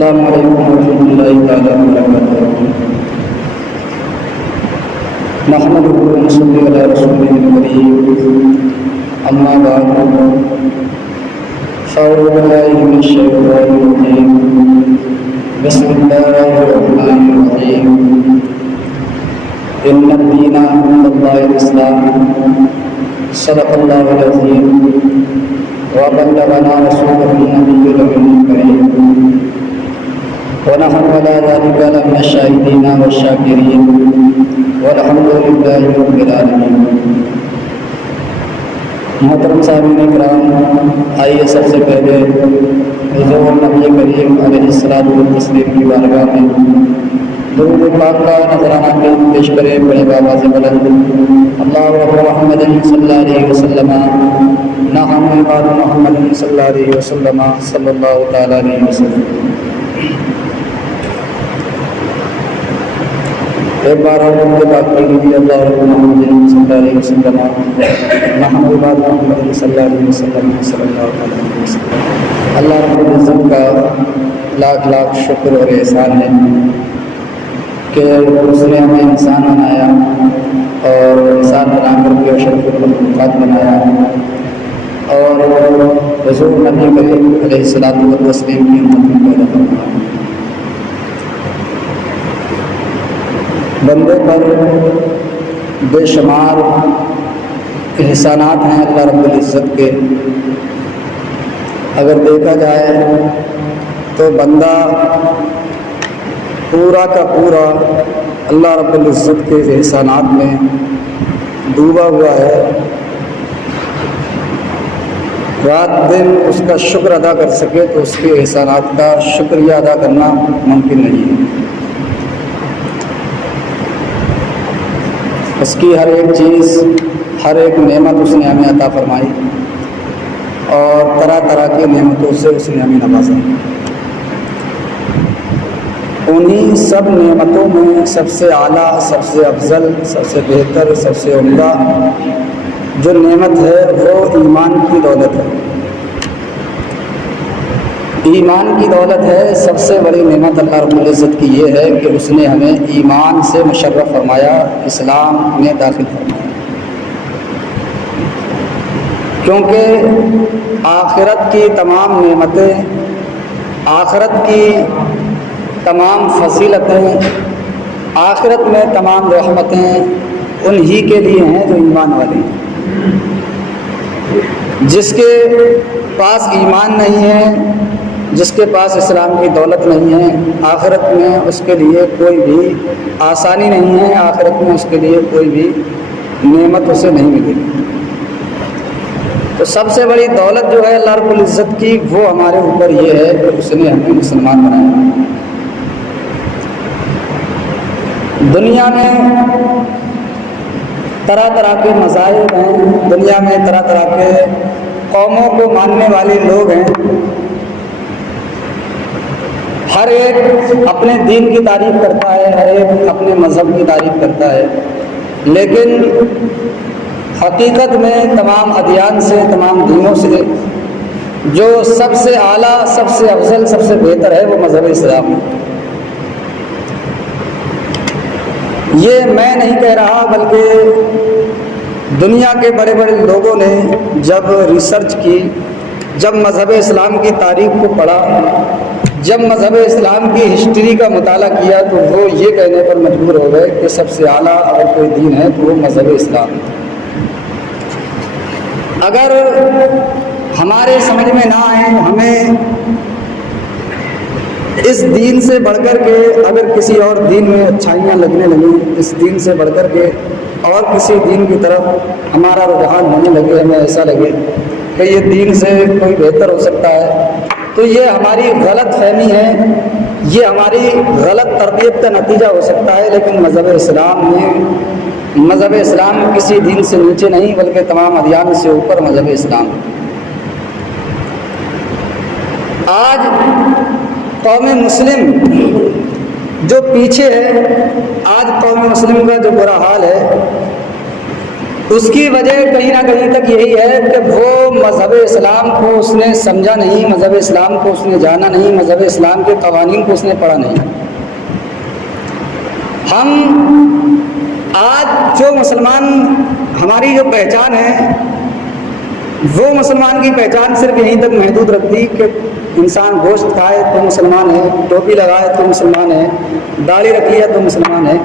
السلام علیکم ورحمۃ اللہ تعالیٰ وبرکاتہ۔ نحمدہ ونصلی علی رسولہ الکریم، اما بعد، فاعوذ باللہ من الشیطان الرجیم، بسم اللہ الرحمن الرحیم۔ ان الدین عند اللہ الاسلام، صدق اللہ العظیم وبلغنا رسوله النبي الكريم، ونحن على ذلك لمن الشاهدين والشاكرين، والحمد لله رب العالمين۔ محترم سامعین کرام، آئیے سب سے پہلے حضور نبی کریم علیہ الصلوۃ والتسلیم کی بارگاہ میں درود پاک کا نذرانہ پیش کریں بڑے بابا سے بلند۔ اللہ محمد صلی اللہ علیہ وسلم، نحن عباد محمد صلی اللہ علیہ وسلم، صلی اللہ تعالیٰ علیہ وسلم۔ ایک بار اور ان کے بات پڑھ لیجیے، اللہ محمد صلی اللہ علیہ وسلم، نحن عباد محمد صلی اللہ علیہ وسلم، صلی اللہ تعالیٰ علیہ وسلم۔ اللہ رب العزت کا لاکھ لاکھ شکر اور احسان ہے کہ اس نے ہمیں انسان بنایا اور انسان بنا کر کے اشرف المخلوقات بنایا، اور حضور نبی کریم علیہ الصلوۃ والتسلیم کی امت میں پیدا فرمایا۔ بندے پر بے شمار احسانات ہیں اللہ رب العزت کے۔ اگر دیکھا جائے تو بندہ پورا کا پورا اللہ رب العزت کے احسانات میں ڈوبا ہوا ہے۔ رات دن اس کا شکر ادا کر سکے تو اس کے احسانات کا شکریہ ادا کرنا ممکن نہیں ہے۔ اس کی ہر ایک چیز، ہر ایک نعمت اس نے ہمیں عطا فرمائی، اور طرح طرح کی نعمتوں سے اس نے ہمیں نوازا۔ انہی سب نعمتوں میں سب سے اعلیٰ، سب سے افضل، سب سے بہتر، سب سے عمدہ جو نعمت ہے وہ ایمان کی دولت ہے۔ ایمان کی دولت ہے۔ سب سے بڑی نعمت اللہ رب العزت کی یہ ہے کہ اس نے ہمیں ایمان سے مشرف فرمایا، اسلام میں داخل فرمایا، کیونکہ آخرت کی تمام نعمتیں، آخرت کی تمام فضیلتیں، آخرت میں تمام رحمتیں انہی کے لیے ہیں جو ایمان والے ہیں۔ جس کے پاس ایمان نہیں ہے، جس کے پاس اسلام کی دولت نہیں ہے، آخرت میں اس کے لیے کوئی بھی آسانی نہیں ہے، آخرت میں اس کے لیے کوئی بھی نعمت اسے نہیں ملے گی۔ تو سب سے بڑی دولت جو ہے اللہ رب العزت کی، وہ ہمارے اوپر یہ ہے کہ اس نے ہمیں مسلمان بنایا۔ دنیا میں طرح طرح کے مذاہب ہیں، دنیا میں طرح طرح کے قوموں کو ماننے والے لوگ ہیں۔ ہر ایک اپنے دین کی تعریف کرتا ہے، ہر ایک اپنے مذہب کی تعریف کرتا ہے، لیکن حقیقت میں تمام ادیان سے، تمام دینوں سے جو سب سے اعلیٰ، سب سے افضل، سب سے بہتر ہے وہ مذہب اسلام ہے۔ یہ میں نہیں کہہ رہا، بلکہ دنیا کے بڑے بڑے لوگوں نے جب ریسرچ کی، جب مذہب اسلام کی تاریخ کو پڑھا، جب مذہب اسلام کی ہسٹری کا مطالعہ کیا، تو وہ یہ کہنے پر مجبور ہو گئے کہ سب سے اعلیٰ اگر کوئی دین ہے تو وہ مذہب اسلام ہے۔ اگر ہمارے سمجھ میں نہ آئے، ہمیں اس دین سے بڑھ کر کے اگر کسی اور دین میں اچھائیاں لگنے لگیں، اس دین سے بڑھ کر کے اور کسی دین کی طرف ہمارا رجحان ہونے لگے، ہمیں ایسا لگے کہ یہ دین سے کوئی بہتر ہو سکتا ہے، تو یہ ہماری غلط فہمی ہے، یہ ہماری غلط تربیت کا نتیجہ ہو سکتا ہے۔ لیکن مذہب اسلام کسی دین سے نیچے نہیں، بلکہ تمام ادیان سے اوپر مذہب اسلام ہے۔ آج قوم مسلم جو پیچھے ہے، آج قوم مسلم کا جو برا حال ہے، اس کی وجہ کہیں نہ کہیں تک یہی ہے کہ وہ مذہب اسلام کو اس نے سمجھا نہیں، مذہب اسلام کو اس نے جانا نہیں، مذہب اسلام کے قوانین کو اس نے پڑھا نہیں۔ ہم آج جو مسلمان، ہماری جو پہچان ہے، وہ مسلمان کی پہچان صرف یہیں تک محدود رکھتی کہ انسان گوشت کھائے تو مسلمان ہے، ٹوپی لگائے تو مسلمان ہے، داڑھی رکھ لیا تو مسلمان ہے۔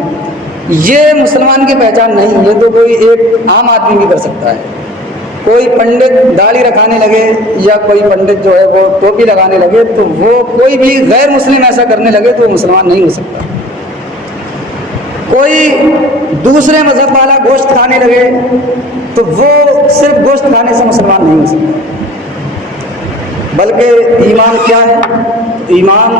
یہ مسلمان کی پہچان نہیں، یہ تو کوئی ایک عام آدمی بھی کر سکتا ہے۔ کوئی پنڈت داڑھی رکھانے لگے یا کوئی پنڈت جو ہے وہ ٹوپی لگانے لگے تو وہ کوئی بھی غیر مسلم ایسا کرنے لگے تو وہ مسلمان نہیں ہو سکتا۔ کوئی دوسرے مذہب والا گوشت کھانے لگے تو وہ صرف گوشت کھانے سے مسلمان نہیں ہو سکتا۔ بلکہ ایمان کیا ہے؟ ایمان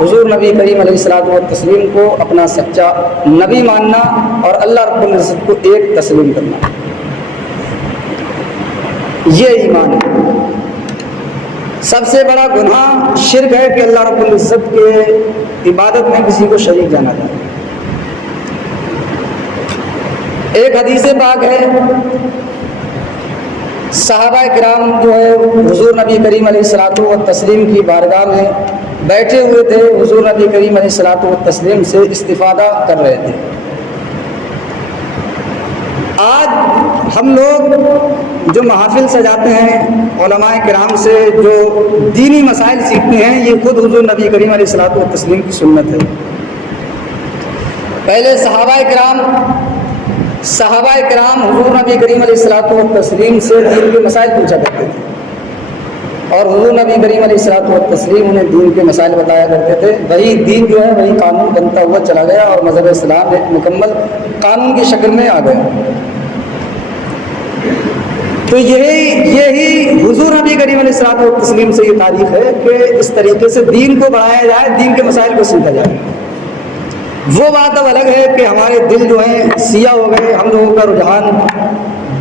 حضور نبی کریم علیہ الصلوۃ والتسلیم کو اپنا سچا نبی ماننا اور اللہ رب العزت کو ایک تسلیم کرنا، یہ ایمان ہے۔ سب سے بڑا گناہ شرک ہے کہ اللہ رب العزت کے عبادت میں کسی کو شریک جانا جائے۔ ایک حدیث پاک ہے، صحابہ کرام جو ہے حضور نبی کریم علیہ الصلوۃ والتسلیم کی بارگاہ میں بیٹھے ہوئے تھے، حضور نبی کریم علیہ الصلوۃ والتسلیم سے استفادہ کر رہے تھے۔ آج ہم لوگ جو محافل سجاتے ہیں، علماء کرام سے جو دینی مسائل سیکھتے ہیں، یہ خود حضور نبی کریم علیہ الصلوۃ والتسلیم کی سنت ہے۔ پہلے صحابہ کرام حضور نبی کریم علیہ الصلوۃ والتسلیم سے دین کے مسائل پوچھا کرتے تھے اور حضور نبی کریم علیہ الصلوۃ والتسلیم انہیں دین کے مسائل بتایا کرتے تھے۔ وہی دین جو ہے وہی قانون بنتا ہوا چلا گیا اور مذہب اسلام ایک مکمل قانون کی شکل میں آ گیا۔ تو یہی حضور نبی کریم علیہ الصلوۃ والتسلیم سے یہ تاریخ ہے کہ اس طریقے سے دین کو بڑھایا جائے، دین کے مسائل کو سیکھا جائے۔ وہ بات اب الگ ہے کہ ہمارے دل جو ہیں سیاہ ہو گئے، ہم لوگوں کا رجحان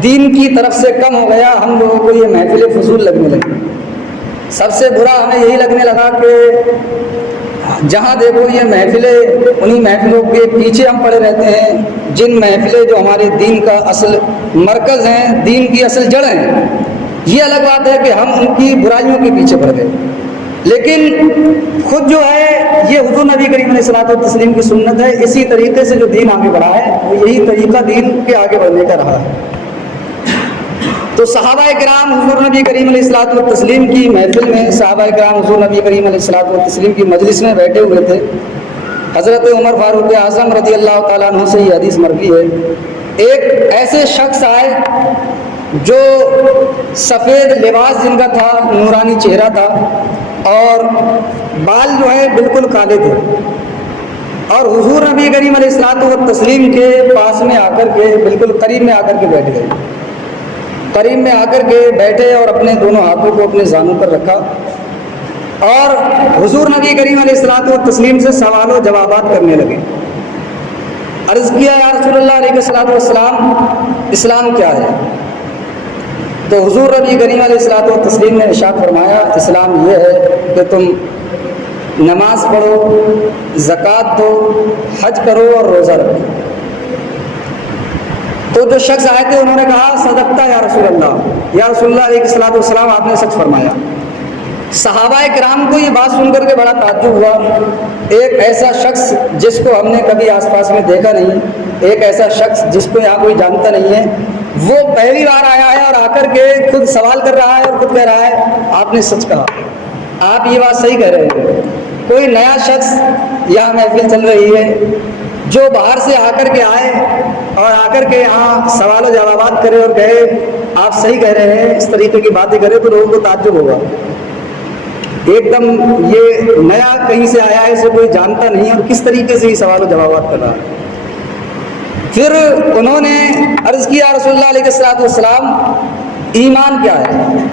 دین کی طرف سے کم ہو گیا، ہم لوگوں کو یہ محفل فضول لگنے لگی۔ سب سے برا ہمیں یہی لگنے لگا کہ جہاں دیکھو یہ محفلیں، انہی محفلوں کے پیچھے ہم پڑے رہتے ہیں، جن محفلیں جو ہمارے دین کا اصل مرکز ہیں، دین کی اصل جڑ ہیں۔ یہ الگ بات ہے کہ ہم ان کی برائیوں کے پیچھے پڑ گئے، لیکن خود جو ہے یہ حضور نبی کریم علیہ الصلوۃ والتسلیم کی سنت ہے۔ اسی طریقے سے جو دین آگے بڑھا ہے وہ یہی طریقہ دین کے آگے بڑھنے کا رہا ہے۔ تو صحابہ کرام حضور نبی کریم علیہ الصلوۃ والتسلیم کی محفل میں، صحابہ کرام حضور نبی کریم علیہ الصلوۃ والتسلیم کی مجلس میں بیٹھے ہوئے تھے۔ حضرت عمر فاروق اعظم رضی اللہ تعالیٰ عنہ سے یہ حدیث مروی ہے، ایک ایسے شخص آئے جو سفید لباس جن کا تھا، نورانی چہرہ تھا اور بال جو ہے بالکل کالے تھے، اور حضور نبی کریم علیہ الصلوۃ والتسلیم کے پاس میں آ کر کے، بالکل قریب میں آ کر کے بیٹھ گئے۔ قریب میں آ کر کے بیٹھے اور اپنے دونوں ہاتھوں کو اپنے زانوں پر رکھا اور حضور نبی کریم علیہ الصلوۃ والتسلیم سے سوال و جوابات کرنے لگے۔ عرض کیا، یا رسول اللہ علیہ الصلوۃ والسلام، اسلام کیا ہے؟ تو حضور نبی کریم علیہ الصلوۃ والتسلیم نے ارشاد فرمایا، اسلام یہ ہے کہ تم نماز پڑھو، زکوٰۃ دو، حج کرو اور روزہ رکھو۔ تو جو شخص آئے تھے انہوں نے کہا، صدقتا یا رسول اللہ، یا رسول اللہ علیہ الصلوۃ والسلام آپ نے سچ فرمایا۔ صحابہ کرام کو یہ بات سن کر کے بڑا تعجب ہوا۔ ایک ایسا شخص جس کو ہم نے کبھی آس پاس میں دیکھا نہیں، ایک ایسا شخص جس کو یہاں کوئی جانتا نہیں ہے، وہ پہلی بار آیا ہے اور آ کر کے خود سوال کر رہا ہے اور خود کہہ رہا ہے آپ نے سچ کہا، آپ یہ بات صحیح کہہ رہے ہیں۔ کوئی نیا شخص یہاں محفل چل رہی ہے جو باہر سے آ کر کے آئے اور آ کر کے یہاں سوال و جوابات کرے اور کہے آپ صحیح کہہ رہے ہیں، اس طریقے کی باتیں کرے تو لوگوں کو تعجب ہوگا۔ ایک دم یہ نیا کہیں سے آیا ہے، اسے کوئی جانتا نہیں اور کس طریقے سے یہ سوال و جوابات کر رہا ہے۔ پھر انہوں نے عرض کیا، رسول اللہ علیہ الصلوۃ والسلام ایمان کیا ہے؟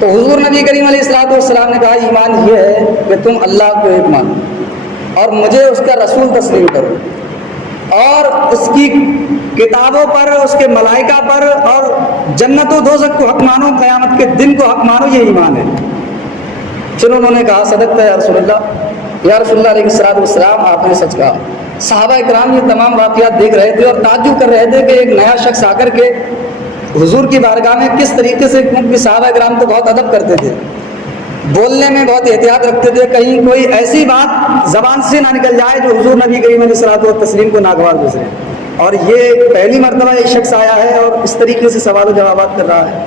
تو حضور نبی کریم علیہ الصلوۃ والسلام نے کہا، ایمان یہ ہے کہ تم اللہ کو ایک مانو اور مجھے اس کا رسول تسلیم کرو اور اس کی کتابوں پر، اس کے ملائکہ پر اور جنت و دوزخ کو حق مانو، قیامت کے دن کو حق مانو، یہ ایمان ہے۔ پھر انہوں نے کہا، صدقت یا رسول اللہ، یا رسول اللہ علیہ السلام آپ نے سچ کہا۔ صحابہ کرام یہ تمام واقعات دیکھ رہے تھے اور تعجب کر رہے تھے کہ ایک نیا شخص آ کر کے حضور کی بارگاہ میں کس طریقے سے، کیونکہ صحابہ کرام تو بہت ادب کرتے تھے، بولنے میں بہت احتیاط رکھتے تھے، کہیں کوئی ایسی بات زبان سے نہ نکل جائے جو حضور نبی کریم علیہ الصلوۃ والتسلیم کو ناگوار گزرے۔ اور یہ پہلی مرتبہ ایک شخص آیا ہے اور اس طریقے سے سوال و جوابات کر رہا ہے۔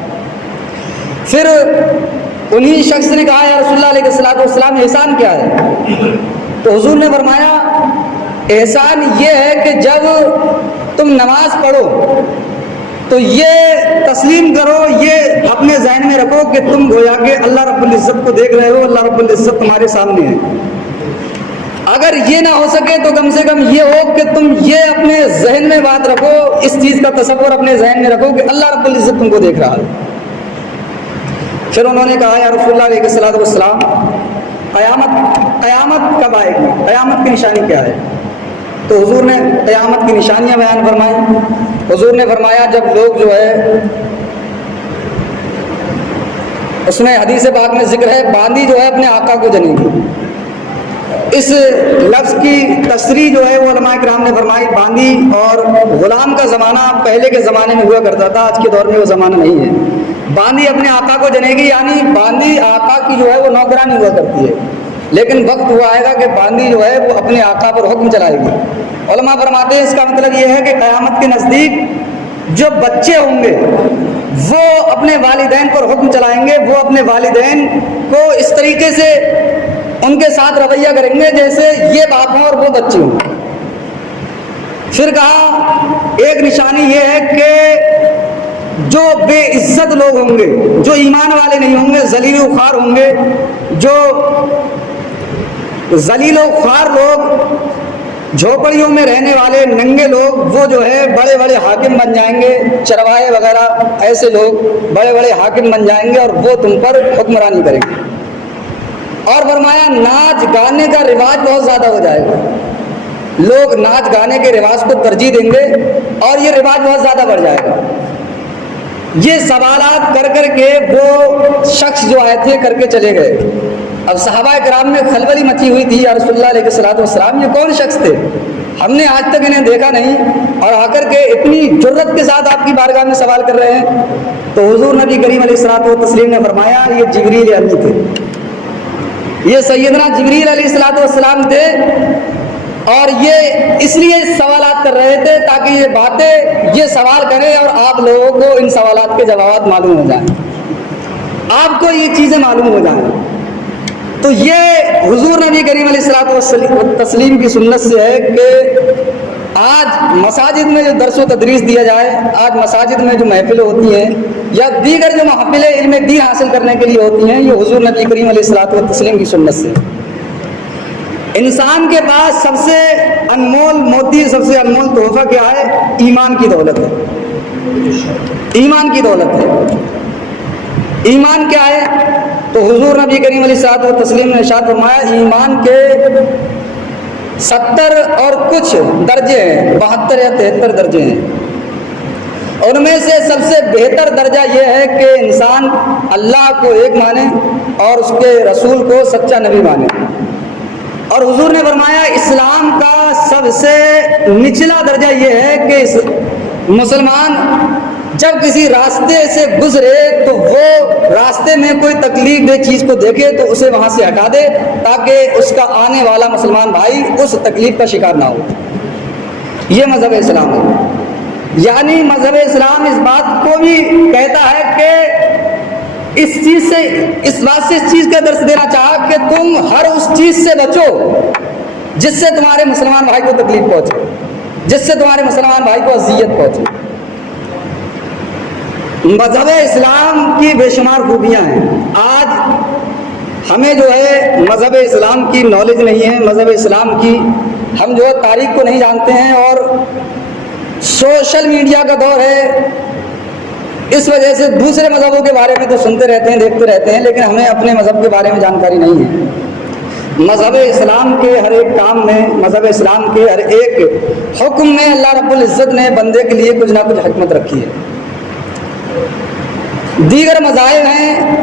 پھر انہی شخص نے کہا یا رسول اللہ علیہ الصلوۃ والسلام احسان کیا ہے؟ تو حضور نے فرمایا احسان یہ ہے کہ جب تم نماز پڑھو تو یہ تسلیم کرو، یہ اپنے ذہن میں رکھو کہ تم گویا کہ اللہ رب العزت کو دیکھ رہے ہو، اللہ رب العزت تمہارے سامنے ہے۔ اگر یہ نہ ہو سکے تو کم سے کم یہ ہو کہ تم یہ اپنے ذہن میں بات رکھو، اس چیز کا تصور اپنے ذہن میں رکھو کہ اللہ رب العزت تم کو دیکھ رہا ہے۔ پھر انہوں نے کہا یا رسول اللہ علیہ الصلوۃ والسلام قیامت کب آئے گی؟ قیامت کی نشانی کیا ہے؟ تو حضور نے قیامت کی نشانیاں بیان فرمائی۔ حضور نے فرمایا جب لوگ جو ہے، اس میں حدیث پاک میں ذکر ہے باندی جو ہے اپنے آقا کو جنے گی۔ اس لفظ کی تشریح جو ہے وہ علماء کرام نے فرمائی، باندی اور غلام کا زمانہ پہلے کے زمانے میں ہوا کرتا تھا، آج کے دور میں وہ زمانہ نہیں ہے۔ باندی اپنے آقا کو جنے گی، یعنی باندی آقا کی جو ہے وہ نوکرانی ہوا کرتی ہے، لیکن وقت ہوا آئے گا کہ باندی جو ہے وہ اپنے آقا پر حکم چلائے گی۔ علماء فرماتے ہیں اس کا مطلب یہ ہے کہ قیامت کے نزدیک جو بچے ہوں گے وہ اپنے والدین پر حکم چلائیں گے، وہ اپنے والدین کو اس طریقے سے ان کے ساتھ رویہ کریں گے جیسے یہ باپ ہوں اور وہ بچے ہوں۔ پھر کہا ایک نشانی یہ ہے کہ جو بے عزت لوگ ہوں گے، جو ایمان والے نہیں ہوں گے، ذلیل و خوار ہوں گے، جو ذلیل و خوار لوگ، جھوپڑیوں میں رہنے والے ننگے لوگ، وہ جو ہے بڑے بڑے حاکم بن جائیں گے، چرواہے وغیرہ ایسے لوگ بڑے بڑے حاکم بن جائیں گے اور وہ تم پر حکمرانی کریں گے۔ اور فرمایا ناچ گانے کا رواج بہت زیادہ ہو جائے گا، لوگ ناچ گانے کے رواج کو ترجیح دیں گے اور یہ رواج بہت زیادہ بڑھ جائے گا۔ یہ سوالات کر کر کے وہ شخص جو آئے تھے کر کے چلے گئے۔ اب صحابہ کرام میں خلبلی مچی ہوئی تھی، یا رسول اللہ علیہ الصلوۃ والسلام یہ کون شخص تھے؟ ہم نے آج تک انہیں دیکھا نہیں اور آ کر کے اتنی جرت کے ساتھ آپ کی بارگاہ میں سوال کر رہے ہیں۔ تو حضور نبی کریم علیہ الصلوۃ والتسلیم نے فرمایا یہ جبریل امین تھے، یہ سیدنا جبریل علیہ الصلوۃ والسلام تھے، اور یہ اس لیے سوالات کر رہے تھے تاکہ یہ باتیں، یہ سوال کریں اور آپ لوگوں کو ان سوالات کے جوابات معلوم ہو جائیں، آپ کو یہ چیزیں معلوم ہو جائیں۔ تو یہ حضور نبی کریم علیہ الصلوۃ والتسلیم کی سنت سے ہے کہ آج مساجد میں جو درس و تدریس دیا جائے، آج مساجد میں جو محفلیں ہوتی ہیں یا دیگر جو محفلیں علم دین حاصل کرنے کے لیے ہوتی ہیں، یہ حضور نبی کریم علیہ الصلوۃ والتسلیم کی سنت سے۔ انسان کے پاس سب سے انمول موتی، سب سے انمول تحفہ کیا ہے؟ ایمان کی دولت ہے، ایمان کی دولت ہے۔ ایمان کیا ہے؟ تو حضور نبی کریم علیہ الصلوۃ والتسلیم نے ارشاد فرمایا ایمان کے 70 اور کچھ درجے ہیں، 72 یا 73 درجے ہیں۔ ان میں سے سب سے بہتر درجہ یہ ہے کہ انسان اللہ کو ایک مانے اور اس کے رسول کو سچا نبی مانے۔ اور حضور نے فرمایا اسلام کا سب سے نچلا درجہ یہ ہے کہ مسلمان جب کسی راستے سے گزرے تو وہ راستے میں کوئی تکلیف دہ چیز کو دیکھے تو اسے وہاں سے ہٹا دے تاکہ اس کا آنے والا مسلمان بھائی اس تکلیف کا شکار نہ ہو۔ یہ مذہب اسلام ہے۔ یعنی مذہب اسلام اس بات کو بھی کہتا ہے کہ اس چیز سے، اس بات سے اس چیز کا درس دینا چاہا کہ تم ہر اس چیز سے بچو جس سے تمہارے مسلمان بھائی کو تکلیف پہنچے، جس سے تمہارے مسلمان بھائی کو اذیت پہنچے۔ مذہب اسلام کی بے شمار خوبیاں ہیں۔ آج ہمیں جو ہے مذہب اسلام کی نالج نہیں ہے، مذہب اسلام کی ہم جو ہے تاریخ کو نہیں جانتے ہیں، اور سوشل میڈیا کا دور ہے، اس وجہ سے دوسرے مذہبوں کے بارے میں تو سنتے رہتے ہیں، دیکھتے رہتے ہیں، لیکن ہمیں اپنے مذہب کے بارے میں جانکاری نہیں ہے۔ مذہب اسلام کے ہر ایک کام میں، مذہب اسلام کے ہر ایک حکم میں اللہ رب العزت نے بندے کے لیے کچھ نہ کچھ حکمت رکھی ہے۔ دیگر مذاہب ہیں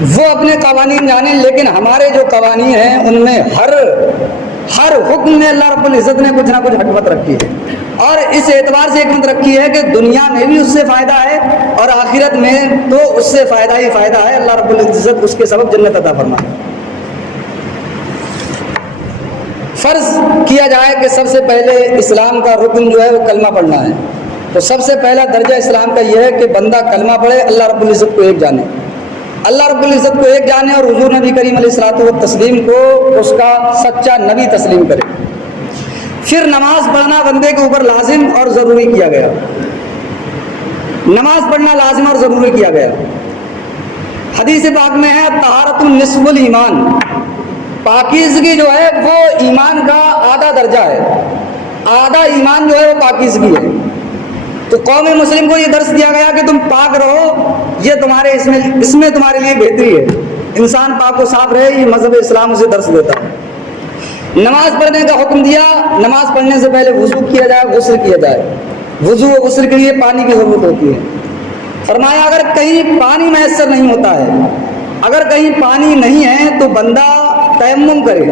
وہ اپنے قوانین جانیں، لیکن ہمارے جو قوانین ہیں ان میں ہر حکم میں اللہ رب العزت نے کچھ نہ کچھ حکمت رکھی ہے، اور اس اعتبار سے حکمت رکھی ہے کہ دنیا میں بھی اس سے فائدہ ہے اور آخرت میں تو اس سے فائدہ ہی فائدہ ہے۔ اللہ رب العزت اس کے سبب جنت عطا فرمائے۔ فرض کیا جائے کہ سب سے پہلے اسلام کا رکن جو ہے وہ کلمہ پڑھنا ہے، تو سب سے پہلا درجہ اسلام کا یہ ہے کہ بندہ کلمہ پڑھے، اللہ رب العزت کو ایک جانے، اللہ رب العزت کو ایک جانے، اور حضور نبی کریم علیہ الصلوۃ والتسلیم کو اس کا سچا نبی تسلیم کرے۔ پھر نماز پڑھنا بندے کے اوپر لازم اور ضروری کیا گیا، نماز پڑھنا لازم اور ضروری کیا گیا۔ حدیث پاک میں ہے طہارت نصف الایمان، پاکیزگی جو ہے وہ ایمان کا آدھا درجہ ہے، آدھا ایمان جو ہے وہ پاکیزگی ہے۔ تو قوم مسلم کو یہ درس دیا گیا کہ تم پاک رہو، یہ تمہارے اس میں تمہارے لیے بہتری ہے، انسان پاک و صاف رہے، یہ مذہب اسلام اسے درس دیتا ہے۔ نماز پڑھنے کا حکم دیا، نماز پڑھنے سے پہلے وضو کیا جائے، غسل کیا جائے، وضو و غسل کے لیے پانی کی ضرورت ہوتی ہے۔ فرمایا اگر کہیں پانی میسر نہیں ہوتا ہے، اگر کہیں پانی نہیں ہے تو بندہ تیمم کرے،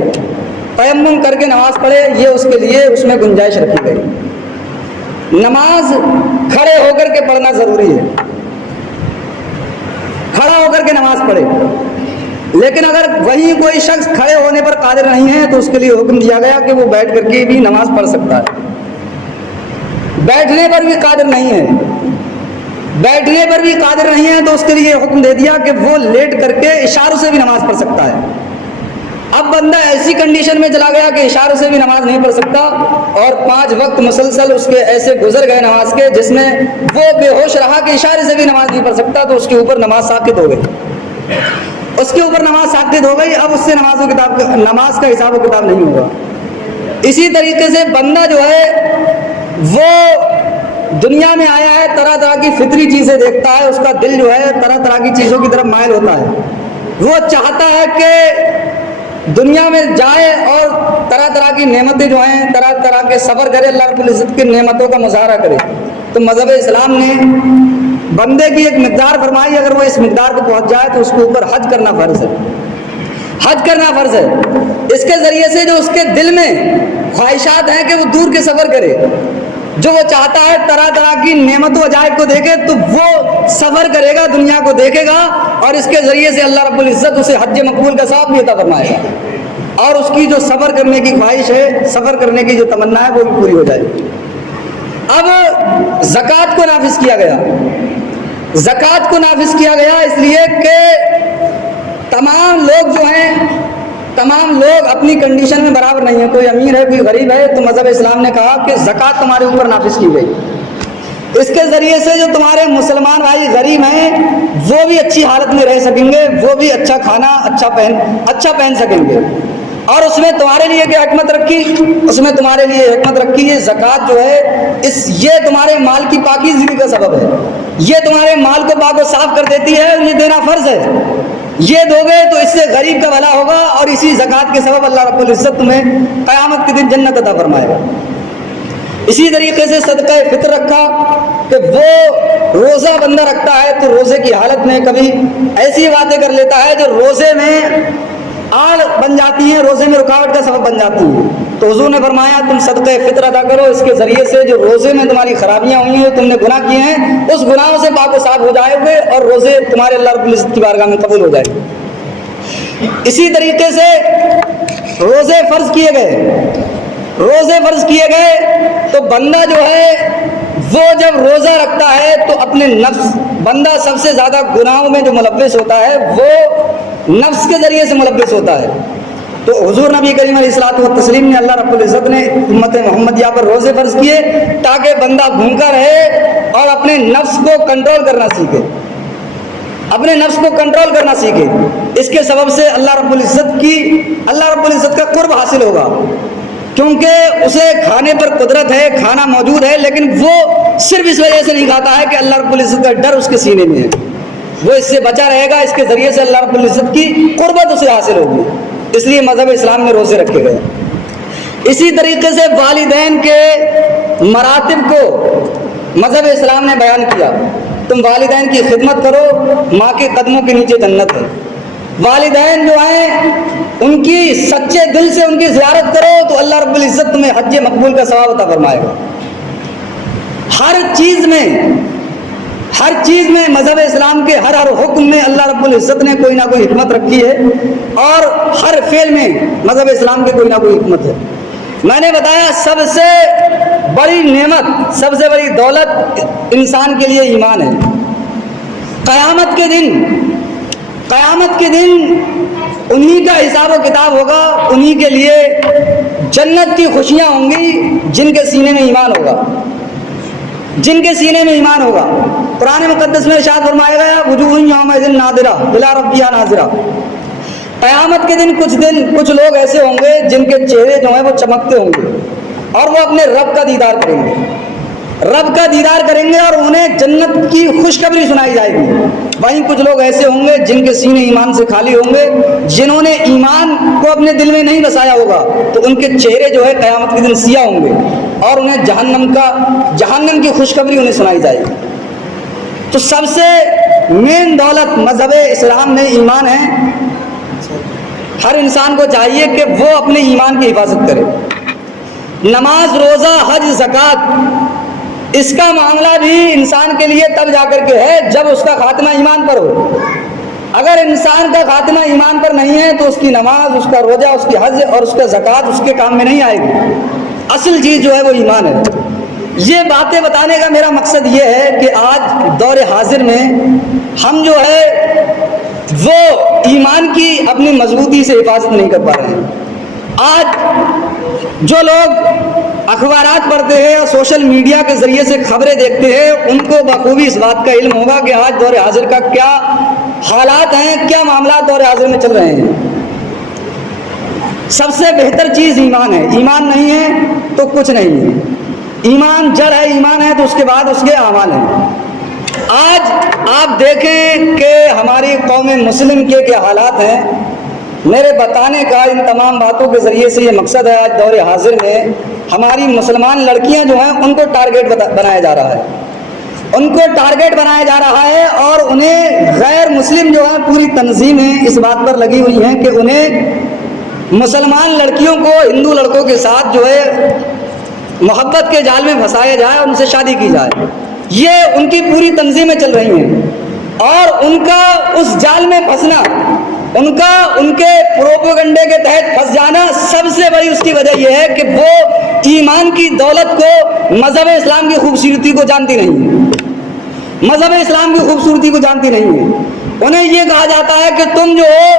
تیمم کر کے نماز پڑھے، یہ اس کے لیے اس میں گنجائش رکھی گئی۔ نماز کھڑے ہو کر کے پڑھنا ضروری ہے، کھڑا ہو کر کے نماز پڑھے، لیکن اگر وہیں کوئی شخص کھڑے ہونے پر قادر نہیں ہے تو اس کے لیے حکم دیا گیا کہ وہ بیٹھ کر کے بھی نماز پڑھ سکتا ہے۔ بیٹھنے پر بھی قادر نہیں ہے، بیٹھنے پر بھی قادر نہیں ہے تو اس کے لیے حکم دے دیا کہ وہ لیٹ کر کے اشاروں سے بھی نماز پڑھ سکتا ہے۔ اب بندہ ایسی کنڈیشن میں چلا گیا کہ اشاروں سے بھی نماز نہیں پڑھ سکتا، اور 5 وقت مسلسل اس کے ایسے گزر گئے نماز کے جس میں وہ بے ہوش رہا کہ اشارے سے بھی نماز نہیں پڑھ سکتا، تو اس کے اوپر نماز ساقط ہو گئی، اس کے اوپر نماز ساقط ہو گئی۔ اب اس سے نماز کا حساب و کتاب نہیں ہوگا۔ اسی طریقے سے بندہ جو ہے وہ دنیا میں آیا ہے، طرح طرح کی فطری چیزیں دیکھتا ہے، اس کا دل جو ہے طرح طرح کی چیزوں کی طرف مائل ہوتا ہے، وہ چاہتا ہے کہ دنیا میں جائے اور طرح طرح کی نعمتیں جو ہیں طرح طرح کے سفر کرے، اللہ رب العزت کی نعمتوں کا مظاہرہ کرے۔ تو مذہب اسلام نے بندے کی ایک مقدار فرمائی، اگر وہ اس مقدار کو پہنچ جائے تو اس کے اوپر حج کرنا فرض ہے، حج کرنا فرض ہے۔ اس کے ذریعے سے جو اس کے دل میں خواہشات ہیں کہ وہ دور کے سفر کرے، جو وہ چاہتا ہے طرح طرح کی نعمت و عجائب کو دیکھے، تو وہ سفر کرے گا، دنیا کو دیکھے گا، اور اس کے ذریعے سے اللہ رب العزت اسے حج مقبول کا ثواب بھی عطا فرمائے گا، اور اس کی جو سفر کرنے کی خواہش ہے، سفر کرنے کی جو تمنا ہے وہ بھی پوری ہو جائے گی۔ اب زکوٰۃ کو نافذ کیا گیا، زکوٰۃ کو نافذ کیا گیا اس لیے کہ تمام لوگ جو ہیں، تمام لوگ اپنی کنڈیشن میں برابر نہیں ہیں، کوئی امیر ہے کوئی غریب ہے، تو مذہب اسلام نے کہا کہ زکوٰۃ تمہارے اوپر نافذ کی گئی۔ اس کے ذریعے سے جو تمہارے مسلمان بھائی غریب ہیں وہ بھی اچھی حالت میں رہ سکیں گے، وہ بھی اچھا کھانا اچھا پہن سکیں گے۔ اور اس میں تمہارے لیے کیا حکمت رکھی؟ اس میں تمہارے لیے حکمت رکھی ہے زکوٰۃ جو ہے یہ تمہارے مال کی پاکیزگی کا سبب ہے، یہ تمہارے مال کو پاک و صاف کر دیتی ہے، یہ دینا فرض ہے، یہ دو گے تو اس سے غریب کا بھلا ہوگا، اور اسی زکوٰۃ کے سبب اللہ رب العزت تمہیں قیامت کے دن جنت عطا فرمائے گا۔ اسی طریقے سے صدقہ فطر رکھا کہ وہ روزہ بندہ رکھتا ہے تو روزے کی حالت میں کبھی ایسی باتیں کر لیتا ہے جو روزے میں آڑ بن جاتی ہیں، روزے میں رکاوٹ کا سبب بن جاتی ہیں، تو حضور نے فرمایا تم صدقہ فطر ادا کرو، اس کے ذریعے سے جو روزے میں تمہاری خرابیاں ہوئی ہیں، تم نے گناہ کیے ہیں، اس گناہوں سے پاک و صاف ہو جائے گے اور روزے تمہارے اللہ رب العزت کی بارگاہ میں قبول ہو جائے گے۔ اسی طریقے سے روزے فرض کیے گئے، روزے فرض کیے گئے تو بندہ جو ہے وہ جب روزہ رکھتا ہے تو اپنے نفس، بندہ سب سے زیادہ گناہوں میں جو ملوث ہوتا ہے وہ نفس کے ذریعے سے ملوث ہوتا ہے، تو حضور نبی کریم علیہ الصلوۃ والتسلیم نے اللہ رب العزت نے امت محمدیہ پر روزے فرض کیے تاکہ بندہ بھوکا رہے اور اپنے نفس کو کنٹرول کرنا سیکھے، اپنے نفس کو کنٹرول کرنا سیکھے۔ اس کے سبب سے اللہ رب العزت کا قرب حاصل ہوگا، کیونکہ اسے کھانے پر قدرت ہے، کھانا موجود ہے، لیکن وہ صرف اس وجہ سے نہیں کھاتا ہے کہ اللہ رب العزت کا ڈر اس کے سینے میں ہے، وہ اس سے بچا رہے گا، اس کے ذریعے سے اللہ رب العزت کی قربت اسے حاصل ہوگی، اس لیے مذہب اسلام میں روزے رکھے گئے۔ اسی طریقے سے والدین کے مراتب کو مذہب اسلام نے بیان کیا، تم والدین کی خدمت کرو، ماں کے قدموں کے نیچے جنت ہے، والدین جو ہیں ان کی سچے دل سے ان کی زیارت کرو تو اللہ رب العزت تمہیں حج مقبول کا ثواب عطا فرمائے گا۔ ہر چیز میں مذہب اسلام کے ہر حکم میں اللہ رب العزت نے کوئی نہ کوئی حکمت رکھی ہے، اور ہر فعل میں مذہب اسلام کے کوئی نہ کوئی حکمت ہے۔ میں نے بتایا سب سے بڑی نعمت، سب سے بڑی دولت انسان کے لیے ایمان ہے۔ قیامت کے دن انہی کا حساب و کتاب ہوگا، انہی کے لیے جنت کی خوشیاں ہوں گی جن کے سینے میں ایمان ہوگا۔ قرآن مقدس میں ارشاد فرمایا گیا وجوہ یومئذ ناظرہ الی ربہا ناظرہ۔ قیامت کے دن کچھ لوگ ایسے ہوں گے جن کے چہرے جو ہیں وہ چمکتے ہوں گے، اور وہ اپنے رب کا دیدار کریں گے اور انہیں جنت کی خوشخبری سنائی جائے گی۔ وہیں کچھ لوگ ایسے ہوں گے جن کے سینے ایمان سے خالی ہوں گے، جنہوں نے ایمان کو اپنے دل میں نہیں بسایا ہوگا، تو ان کے چہرے جو ہے قیامت کے دن سیاہ ہوں گے اور انہیں جہنم کی خوشخبری انہیں سنائی جائے گی۔ تو سب سے مین دولت مذہب اسلام میں ایمان ہے۔ ہر انسان کو چاہیے کہ وہ اپنے ایمان کی حفاظت کرے۔ نماز، روزہ، حج، زکوٰۃ، اس کا معاملہ بھی انسان کے لیے تب جا کر کے ہے جب اس کا خاتمہ ایمان پر ہو۔ اگر انسان کا خاتمہ ایمان پر نہیں ہے تو اس کی نماز، اس کا روزہ، اس کی حج اور اس کا زکوٰۃ اس کے کام میں نہیں آئے گی۔ اصل چیز جو ہے وہ ایمان ہے۔ یہ باتیں بتانے کا میرا مقصد یہ ہے کہ آج دور حاضر میں ہم جو ہے وہ ایمان کی اپنی مضبوطی سے حفاظت نہیں کر پا رہے ہیں۔ آج جو لوگ اخبارات پڑھتے ہیں یا سوشل میڈیا کے ذریعے سے خبریں دیکھتے ہیں، ان کو بخوبی اس بات کا علم ہوگا کہ آج دور حاضر کا کیا حالات ہیں، کیا معاملات دور حاضر میں چل رہے ہیں۔ سب سے بہتر چیز ایمان ہے۔ ایمان نہیں ہے تو کچھ نہیں ہے۔ ایمان جڑ ہے، ایمان ہے تو اس کے بعد اس کے اعمال ہیں۔ آج آپ دیکھیں کہ ہماری قوم مسلم کے کیا حالات ہیں۔ میرے بتانے کا ان تمام باتوں کے ذریعے سے یہ مقصد ہے، آج دور حاضر میں ہماری مسلمان لڑکیاں جو ہیں ان کو ٹارگیٹ بنایا جا رہا ہے، اور انہیں غیر مسلم جو ہیں پوری تنظیمیں اس بات پر لگی ہوئی ہیں کہ انہیں مسلمان لڑکیوں کو ہندو لڑکوں کے ساتھ جو ہے محبت کے جال میں پھنسایا جائے اور ان سے شادی کی جائے۔ یہ ان کی پوری تنظیمیں چل رہی ہیں، اور ان کا اس جال میں پھنسنا، ان کے پروپیگنڈے کے تحت پھنس جانا، سب سے بڑی اس کی وجہ یہ ہے کہ وہ ایمان کی دولت کو، مذہب اسلام کی خوبصورتی کو جانتی نہیں ہے۔ انہیں یہ کہا جاتا ہے کہ تم جو ہو،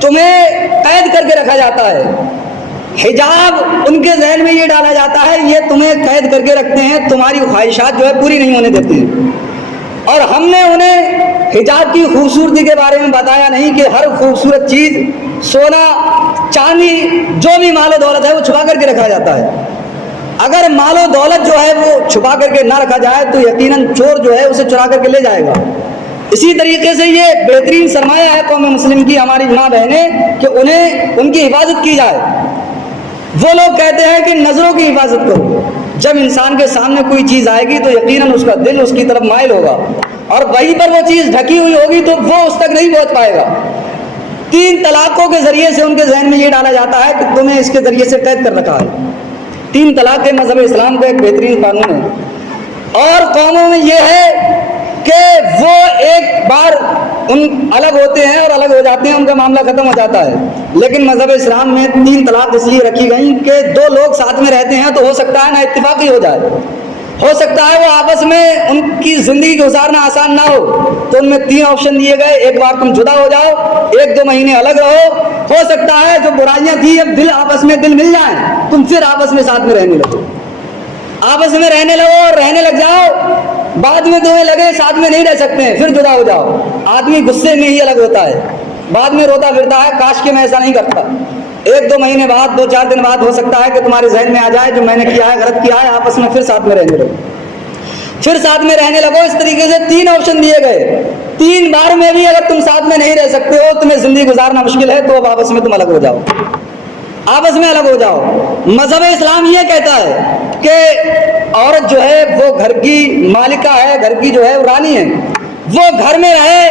تمہیں قید کر کے رکھا جاتا ہے۔ حجاب ان کے ذہن میں یہ ڈالا جاتا ہے یہ تمہیں قید کر کے رکھتے ہیں، تمہاری خواہشات جو ہے پوری نہیں ہونے دیتے ہیں۔ اور ہم نے انہیں حجاب کی خوبصورتی کے بارے میں بتایا نہیں کہ ہر خوبصورت چیز، سونا، چاندی، جو بھی مال و دولت ہے وہ چھپا کر کے رکھا جاتا ہے۔ اگر مال و دولت جو ہے وہ چھپا کر کے نہ رکھا جائے تو یقیناً چور جو ہے اسے چرا کر کے لے جائے گا۔ اسی طریقے سے یہ بہترین سرمایہ ہے قوم مسلم کی، ہماری ماں بہنیں، کہ انہیں ان کی حفاظت کی جائے۔ وہ لوگ کہتے ہیں کہ نظروں کی حفاظت کرو۔ جب انسان کے سامنے کوئی چیز آئے گی تو یقیناً اس کا دل اس کی طرف مائل ہوگا، اور وہیں پر وہ چیز ڈھکی ہوئی ہوگی تو وہ اس تک نہیں پہنچ پائے گا۔ 3 طلاقوں کے ذریعے سے ان کے ذہن میں یہ ڈالا جاتا ہے کہ تمہیں اس کے ذریعے سے قید کر رکھا ہے۔ 3 طلاق کے مذہب اسلام کا ایک بہترین قانون ہے، اور قوموں میں یہ ہے کہ وہ ایک بار الگ ہوتے ہیں اور الگ ہو جاتے ہیں، ان کا معاملہ ختم ہو جاتا ہے۔ لیکن مذہب اسلام میں 3 طلاق اس لیے رکھی گئی کہ 2 لوگ ساتھ میں رہتے ہیں تو ہو سکتا ہے نا اتفاقی ہو جائے، ہو سکتا ہے وہ آپس میں ان کی زندگی گزارنا آسان نہ ہو، تو ان میں 3 آپشن دیے گئے۔ ایک بار تم جدا ہو جاؤ، 1-2 مہینے الگ رہو، ہو سکتا ہے جو برائیاں تھیں اب آپس میں دل مل جائیں، تم پھر آپس میں ساتھ میں رہنے لگو، اور رہنے لگ جاؤ۔ بعد میں تمہیں لگے ساتھ میں نہیں رہ سکتے ہیں، پھر جدا ہو جاؤ۔ آدمی غصے میں ہی الگ ہوتا ہے، بعد میں روتا پھرتا ہے کاش کہ میں ایسا نہیں کرتا۔ 1-2 مہینے بعد، 2-4 دن بعد ہو سکتا ہے کہ تمہارے ذہن میں آ جائے جو میں نے کیا ہے غلط کیا ہے، آپس میں پھر ساتھ میں رہنے لگو، اس طریقے سے 3 آپشن دیے گئے۔ 3 بار میں بھی اگر تم ساتھ میں نہیں رہ سکتے ہو، تمہیں زندگی گزارنا مشکل ہے، تو اب آپس میں تم الگ ہو جاؤ، مذہب اسلام یہ کہتا ہے کہ عورت جو ہے وہ گھر کی مالکہ ہے، گھر کی جو ہے رانی ہے، وہ گھر میں رہے،